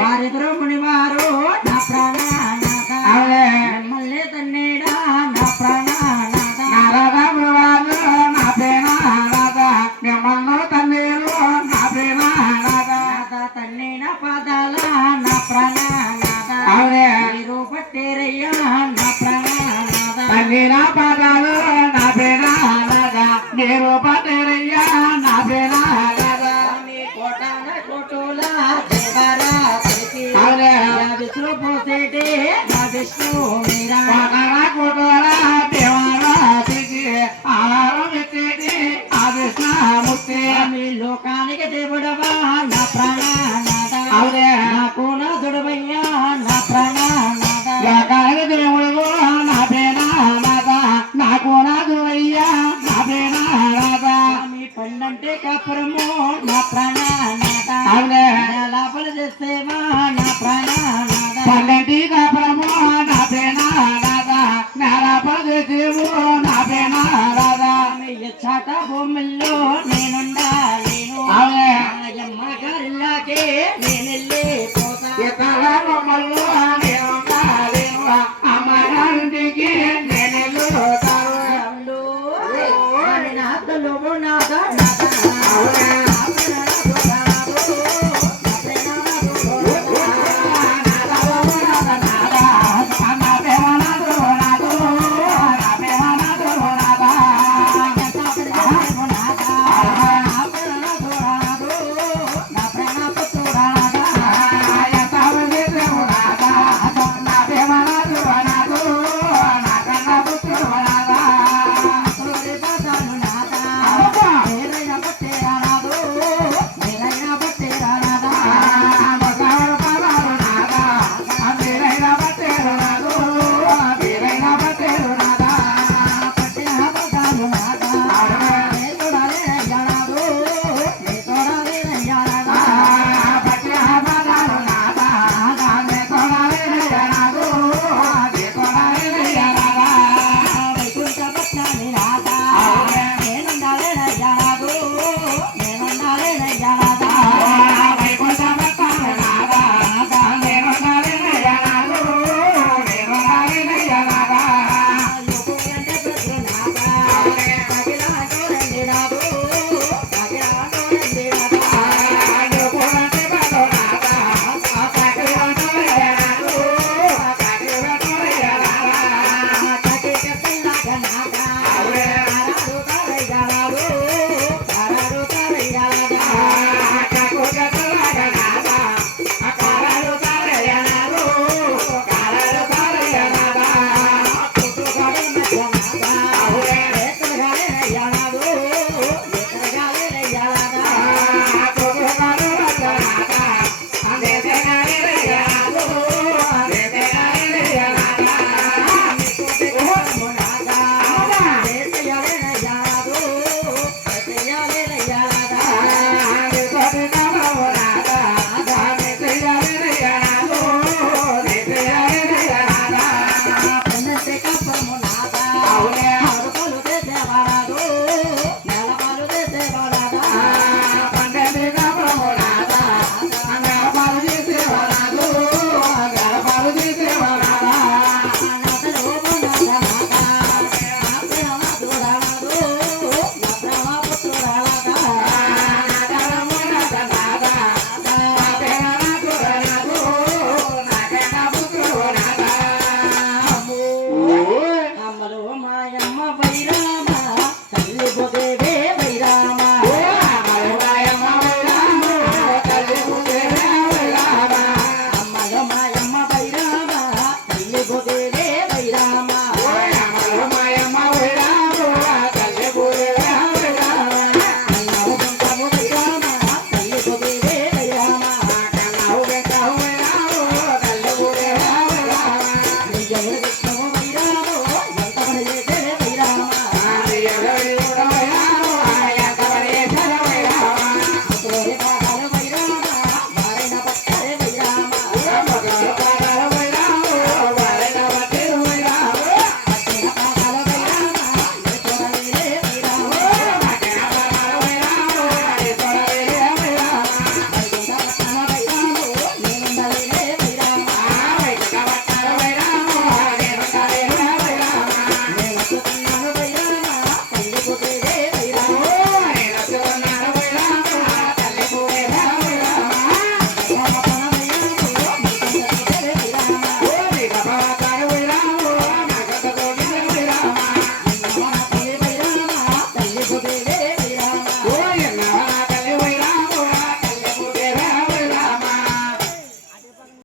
వారిద్దరు మునివారు నా ప్రాణనాథ మమ్మల్ని తన్నేడా నా ప్రాణనాథ నారదమువారు నా ప్రేమనాథ మిమ్మల్ని తన్నేరు నా ప్రేమనాథ తన్నిన పాదాల నా ప్రాణనాథ మీరు పట్టేరయ్యా నా ప్రాణనాథ తన్నిన పాదాలు నా ప్రేమనాథ మీరు పట్టేరయ్యా నా ప్రేమనాథ విష్ణు పోసేటే విష్ణు మీరా కోటోరా దేవారా ఆహారం ఎత్తేటి ఆ విష్ణుమూర్తి మీ లోకానికి దేవుడవా నా ప్రాణనాథ నాకు నా దుడవయ్యా నా ప్రాణనాథ లోకానికి దేవుడు నా ప్రేమనాథ నాకు నా దుడవయ్యా నా ప్రేమనాథ మీ పండంటే కాపురము నా ప్రాణనాథ లాభాల చేసేవా నా ప్రాణనాథ పండంటి కాపురము నా ప్రేమనాథ లాభాలు చేసేవు నా ప్రేమనాథ మీ చాట భూముల్లో నేనుండాలేను అమ్మ గారిలాగే నేను వెళ్ళి పోతా